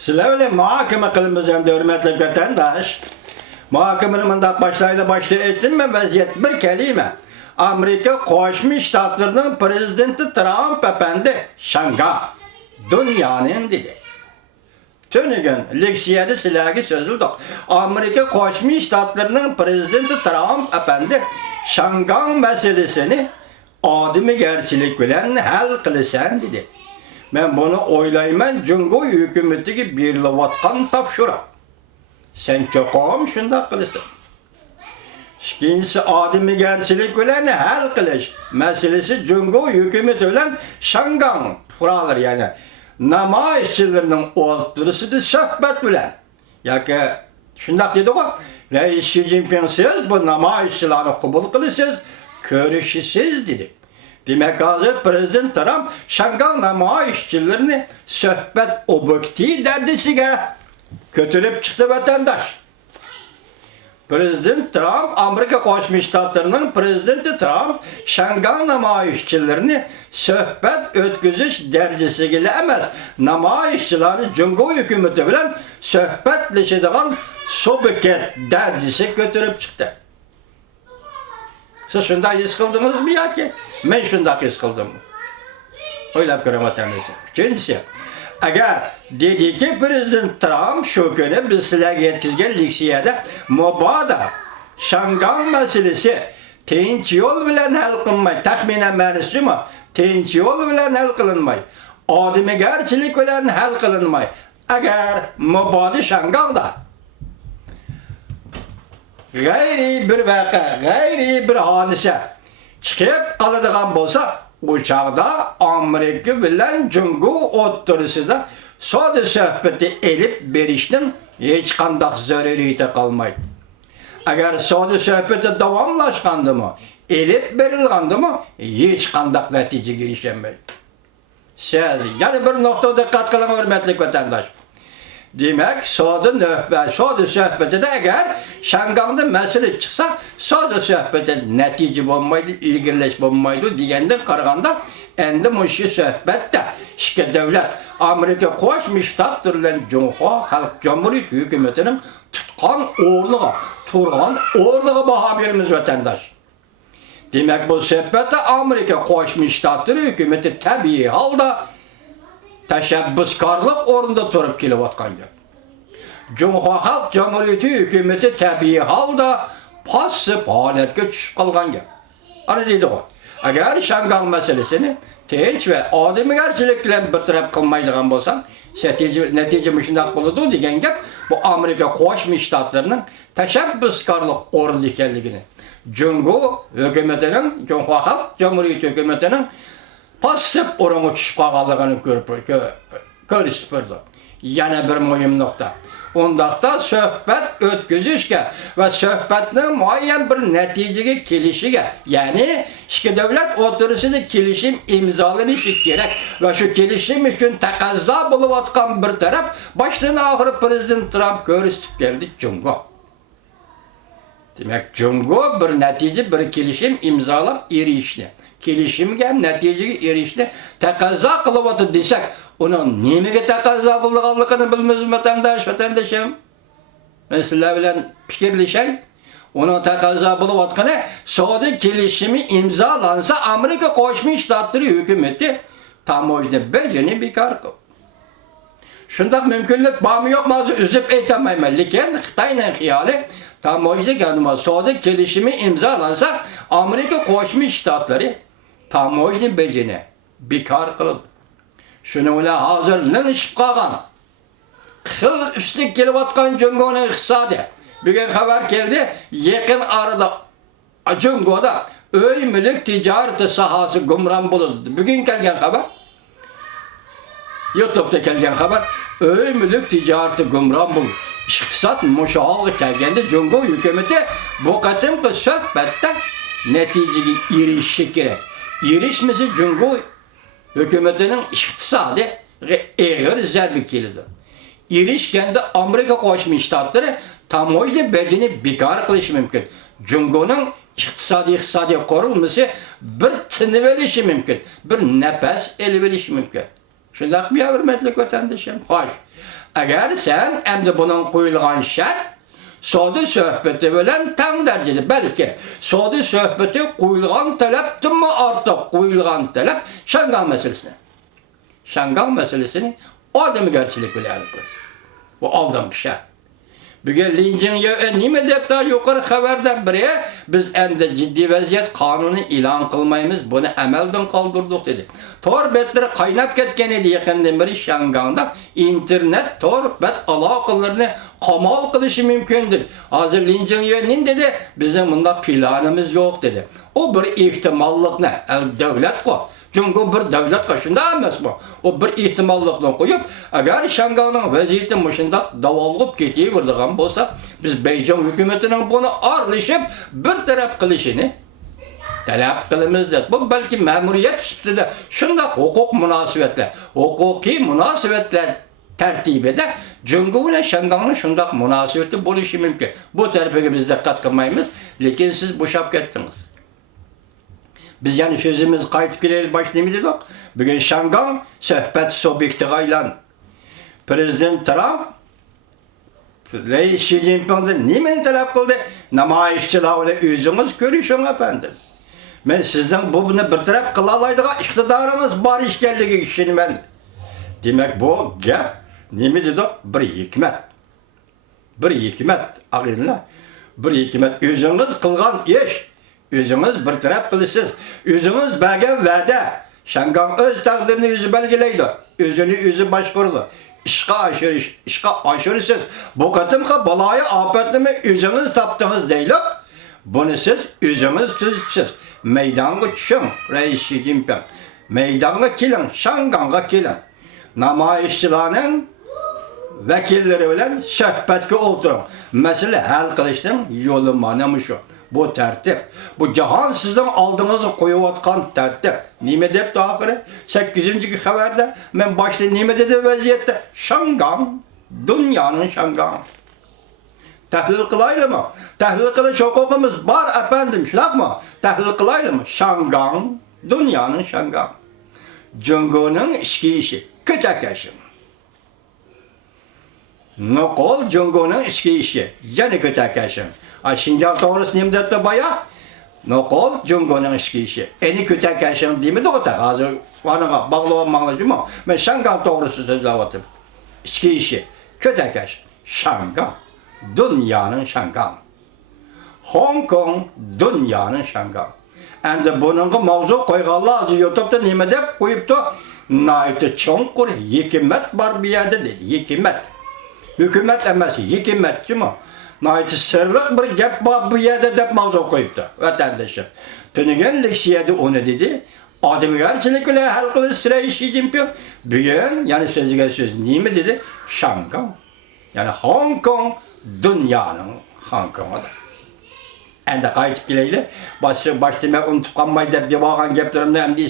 Sizler öyle muhakeme kılınmaz hem de hürmetli vatandaş. Muhakemenin mındak başta ettin mi vaziyet bir kelime. Amerika Koşmuş Ştatlarının prezidenti Trump efendi şanga dünyanın dedi. Tönügün leksiyede silahı sözüldü. Amerika Koşmuş Ştatlarının prezidenti Trump efendi şangan meselesini adimi gerçilik bilen hal kılısan dedi. Ben bunu oylayman Cungo hükümeti birlevatkan tapşıra. Sen çoğum şunda kılısın. İkincisi adimi gerçilik bilen hal kılış meselesi Cungo hükümeti bilen şangan kuralır yani. Nama işçilerinin oldurısı da sohbet bilen. Ya ki şundak dedi o. Reis Xi Jinping siz bu nama işçilerini kabul kılısınız, görüşüsüz dedi. Demek hazır Prezident Trump şangan nama işçilerini sohbet objekti derdisiyle götürüp çıktı vatandaş. Prezident Trump, Amerika Koşmuş Ştatlarının Prezidenti Trump, şangan namayişçilerini sohbet ötküzüş derecesiyle emez. Namayişçilerini Cungo hükümeti bilen sohbetleşediğin sohbet derecesi götürüp çıktı. Siz şunda his kıldınız mı ya ki? Ben şunda his kıldım. Öyle görüm vatandaşım. İkincisi, eğer dedi ki Prezident Trump şu günü biz sizlerge yetkizgen liksiyede mubada şangan meselesi tinç yol bilen hal kılınmay. Tahminen mərisi mi? Tinç yol bilen hal kılınmay. Adimi gerçilik bilen hal kılınmay. Eğer mubada şangan da gayri bir vaka, gayri bir hadise çıkıp kalıdığın bolsa uçakda Amerika bilen Cungo oturusida sade sohbeti elip berişinin hiç kandak zaruriyeti kalmaydı. Eğer sade sohbeti davamlaşkandı mı, elip berilgandı mı hiç kandak netice girişemeydi. Siz yani bir noktada dikkat kılın hürmetli vatandaş. Demek sade sohbeti de eğer şanganda mesele çıksa sade sohbeti netice olmaydı, ilgirleş olmaydı diyenden karaganda endi muşu sohbette işte devlet Amerika Koşmuş Ştatlarının Cumhuriyet Halk Cumhuriyeti hükümetinin tutkan uğurluğa baha verimiz vatandaş. Demek bu sohbette Amerika Koşmuş Ştatları hükümeti tabii halda teşebbüskarlık orunda durup kelivatkan gel. Cumhuriyet Halk Cumhuriyeti hükümeti tabii halda pasif haletke düşüp kalgan gel. Hani deydi o. Eğer şangan meselesini tinç ve ademi gerçilikle bir taraf kılmaydıgan bolsan, netice mişindak buludu degen gep bu Amerika Koşmuş Ştatlarının teşebbüskarlık orunda ekenligini. Cungo hükümetinin, Cumhuriyet Halk Cumhuriyeti hükümetinin pasif orunu düşüp kalganlığını görüp durdu. Yana bir mühim nokta. Ondaqda sohbet ötküzüşke ve sohbetinin muayyen bir neticeye kelişige, yani iki devlet oturusunda kelişim imzalanışı gerek ve şu kelişim için takazza buluvatkan bir taraf baştan ahırı Prezident Trump görüşüp geldi Cungo. Demek Cungo bir netice bir kelişim imzalap erişti. Kelişimge neticeye erişti. Takazza kılıvatı desek onun nemege takazza bulduğanlığını bilmez vatandaşım. Ben sizler bilen fikirleşen onun takazza buluvatkanı Saudi kelişimi imzalansa Amerika Koşmuş Ştatları hükümeti tam o yüzden beceni bir karkı. Şundak mümkünlük bağımı yok mu? Üzüp eytemeyim. Lakin Xitay'ın hiyali tam o yüzden yanıma Saudi kelişimi imzalansa Amerika Koşmuş Ştatları tam o yüzden beceni bir karkı kıldı. Şunu öyle hazırlığın işip kalgan. Kıl üstlük gelivatkan Cungo'nun iktisadi. Bugün haber geldi, yakın arada Cungo'da öy mülk ticareti sahası gumran bulundu. Bugün gelgen haber, YouTube'da gelgen haber, öy mülk ticareti gumran bulundu. İktisat muşahı gelgendi Cungo hükümeti bu katımkı sohbetten neticeye erişi gerek. Erişmesi Cungo hükümetinin iktisadi eğer zerbi kilidir. İrişkende Amerika Koşmuş Ştatları tam o yüzden becini bekar kılışı mümkün. Cungo'nun iktisadi korunması bir tını verişi mümkün. Bir nefes eli verişi mümkün. Şundaq bir hürmetlik vatandaşım. Hoş. Eğer sen endi bunun koyulgan şart Sodi söhbeti bilen tam dereceli belki sodi söhbeti koyulgan taleptin mi artık koyulgan talep Şangal meselesine. Şangal meselesini ademgerçilik bile yapıyoruz. Bu aldığım kişi. Bugün lincin nime deyip daha yukarı haberden biri biz endi ciddi vaziyet kanunu ilan kılmayımız bunu emelden kaldırdık dedi. Tor betleri kaynap ketken idi yakından beri Şangal'da internet tor bet alakalarını kamal kılışı mümkündür. Hazır lincin yönünün dedi bizim bunda planımız yok dedi. O bir ihtimallık ne? Devlet ko. Çünkü bir devlet kaşında emas bu. O bir ihtimallıkla koyup, eğer Şangal'ın vaziyeti başında davalgıp ketiyi vurduğun bolsa, biz Beycan hükümetinin bunu arlaşıp bir taraf kılışını talep kılımız dedi. Bu belki memuriyet üstünde şunda hukuk münasebetler, hukuki münasebetler tertibede Cumhuriyet Şangal'ın şunda münasebeti buluşu mümkün. Bu tarafa biz de katkımayımız, lakin siz boşap gittiniz. Biz yani sözümüz kayıt girelim başlayımız dedik. Bugün Şangal söhbet sohbeti aylan. Prezident Trump Reis Xi Jinping'den nimeni talep kıldı? Namayişçilerle özünüz görüşün efendim. Ben sizden bunu bir taraf kılalaydığa iktidarınız var işgelliği kişinin ben. Demek bu gep nemi dedik? Bir hikmet. Bir hikmet. Ağırına. Bir hikmet. Özünüz kılgan iş. Özünüz bir taraf kılısız. Özünüz belge vədə. Şangal öz takdirini özü belgeleydi. Özünü özü başkurdu. İşqa aşırısız. Bu katımka balayı afetlimi özünüz taptınız değil. Bunu siz özünüz tüzsüz. Meydana çıkın Reis Xi Jinping. Meydana kilin, Şangal'a kilin. Namayişçilerin vekilleri bilen söhbetke oturun. Mesele hal kılıştın yolu manamış o. Bu tertip. Bu cahan sizden aldığınızı koyuvatkan tertip. Nime deyip de ahire 8. haberde ben başta nime dedi vaziyette Şangal, dünyanın Şangal. Tehlil kılaylı mı? Tehlil kılış hukukumuz var efendim, şlak mı? Tehlil kılaylı mı? Şangal, dünyanın Şangal. Cungunun işki işi, küçük yaşım. Nokol Cungunun işki işi, yani küçük yaşım. Şincal doğrusu nimdette bayağı, nokol Cungunun işki işi. Eni küçük yaşım değil mi de o da? Hazır bana bağlavan mağlacı mı? Ben Şangal doğrusu sözle vatim. İşki işi, küçük yaşım. Şangal. Dünyanın Şangal. Hong Kong dünyanın Şangal. Endi bunun mavzu koyganlar YouTube'da nime dep koyup da naiti çonkur hikmet var bir yerde dedi. Hikmet. Hükümet emesi hikmetçi mi? Naiti sırlık bir gap var bir yerde dep mavzu koyup da vatandaşım. Tünügen leksiyede onu dedi. Ademgerçilik bile halkı sıra Xi Jinping. Bugün yani sözüge söz nime dedi? Şangal. Yani Hong Kong dünyanın Hong Kong'u. Endi kayıt gileyle başlama unutup kalmayı dep devagan geplerimde hem de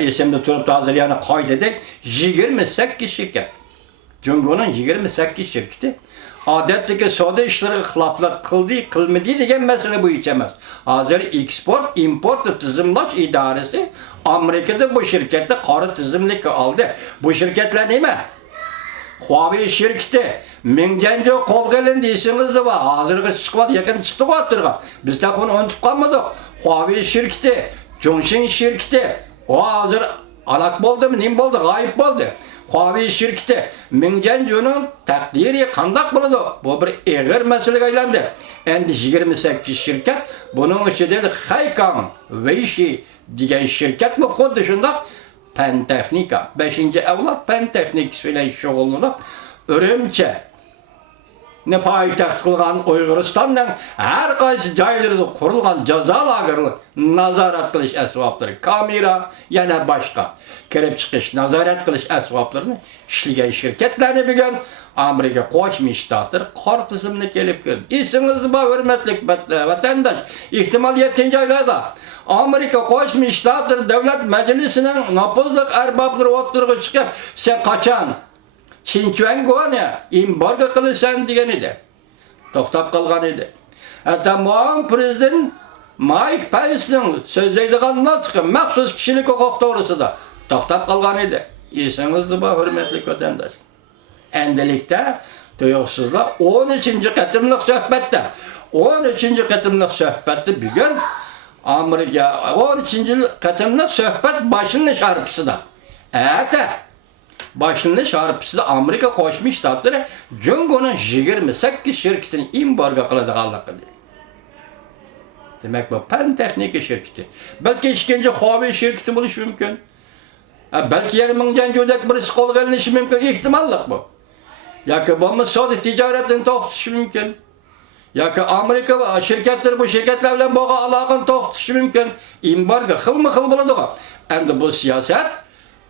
isimde turup da hazır yani kayıt edek 28 şirket. Cumhur'un 28 şirketi adetteki soda işleri hılaplık kıldı, kılmadı degen mesele bu içemez. Hazır export, import tizimlaş idaresi Amerika'da bu şirkette karı tizimlik aldı. Bu şirketler ne mi? Huawei şirketi, Minggence kol gelin deysiniz de var. Hazırlığı çıkmadı, yakın çıktı vattırga. Biz de onu unutup kalmadık. Huawei şirketi, Zhongxin şirketi, o hazır alak oldu mu, neyim oldu, gayip oldu. Huawei şirketi, Minggence'nin takdiri kandak buldu. Bu bir eğer mesele aylandı. Endi 28 şirket, bunun içinde Haykang, Weishi diyen şirket mi kod dışında? Pentechnika, 5. evlat Pentechnik ile şoğullanıp Ürümçe ne payitaht kılgan Uyguristan'dan her kaysi jaylarında kurulgan ceza lagerli nazaret kılış esvapları, kamera yana başka kirip çıkış nazaret kılış esvaplarını işleyen şirketlerini bir gün Amerika Koçmuş Ştatları kar tizimine gelip girdi. İsiniz bu hürmetlik vatandaş. İhtimal 7. aylarda Amerika Koçmuş Ştatları Devlet Meclisi'nin napızlık erbapları oturuğa çıkıp sen kaçan Çinçuango'na imbargo kılırsan diyen idi. Toktap kalgan idi. Hatta muavin prezident Mike Pence'nin sözleydiğinden çıkıp məxsus kişilik hukuk doğrusu da toktap kalgan idi. Esinizde var hürmetli vatandaş. Endilikte tuyuksuzla 13. katımlık sohbette. 13. katımlık sohbette bir gün Amerika 13. katımlık sohbet başının şarpısı da. Evet. Başının şarpısı da Amerika Koşmuş Ştatları Cungo'nun 28 şirketini imbarga kılacağını kıldı. Demek bu pen tekniki şirketi. Belki işkence Huawei şirketi buluş mümkün. Belki yarımından gödek birisi kol gelişi mümkün. İhtimallik bu. Ya ki bu Saudi ticaretin toxtuşu mümkün. Ya ki Amerika şirketleri bu şirketlerle boğa alakın toxtuşu mümkün. İmbarga xıl mı xıl buladı. Endi bu siyaset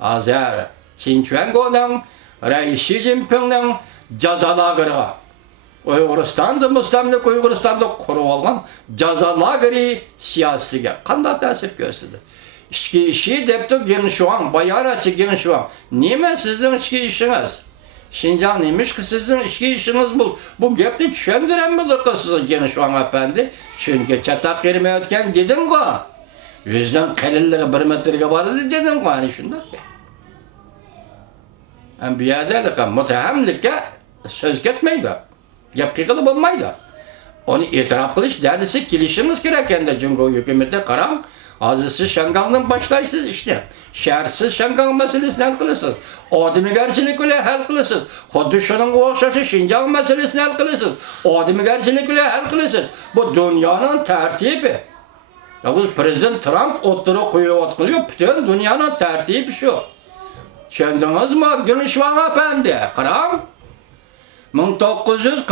Azər Çinçvengo'nun Reis Xi Jinping'nin cazalagırı. Uyguristan'da müstemlik Uyguristan'da kurup algan cazalagırı siyasetiga qanday ta'sir gösterdi. İçki işi depti Genşuan, bayaraçı Genşuan. Nime sizin içki işiniz? Şincan neymiş ki sizin içki işiniz bu? Bu gepni düşündüren mi size Genşuan efendi? Çünkü çatak yerime ötken dedim ko. Yüzden kalilliği 1 metreye vardı dedim ko. Hani şundak ki. Hem bir yerde mutahemlikle söz getmeydi. Gep kıkılı bulmaydı. Onu itiraf kılış derdisi kilişimiz gereken de Cumhuriyet hükümeti karan azısı Şangal'ın başlayışsız işte. Şehirsiz Şangal meselesini hal kılırsınız. Odemigarçılık bile hal kılırsınız. Hoddu şunun oğuşaşı Şincan meselesini hal kılırsınız. Odemigarçılık bile hal kılırsınız. Bu dünyanın tertibi. Ya bu Prezident Trump oturup koyuyor otkuluyor. Bütün dünyanın tertibi şu. Çöndünüz mü Gülüşvan Efendi? Karam 1945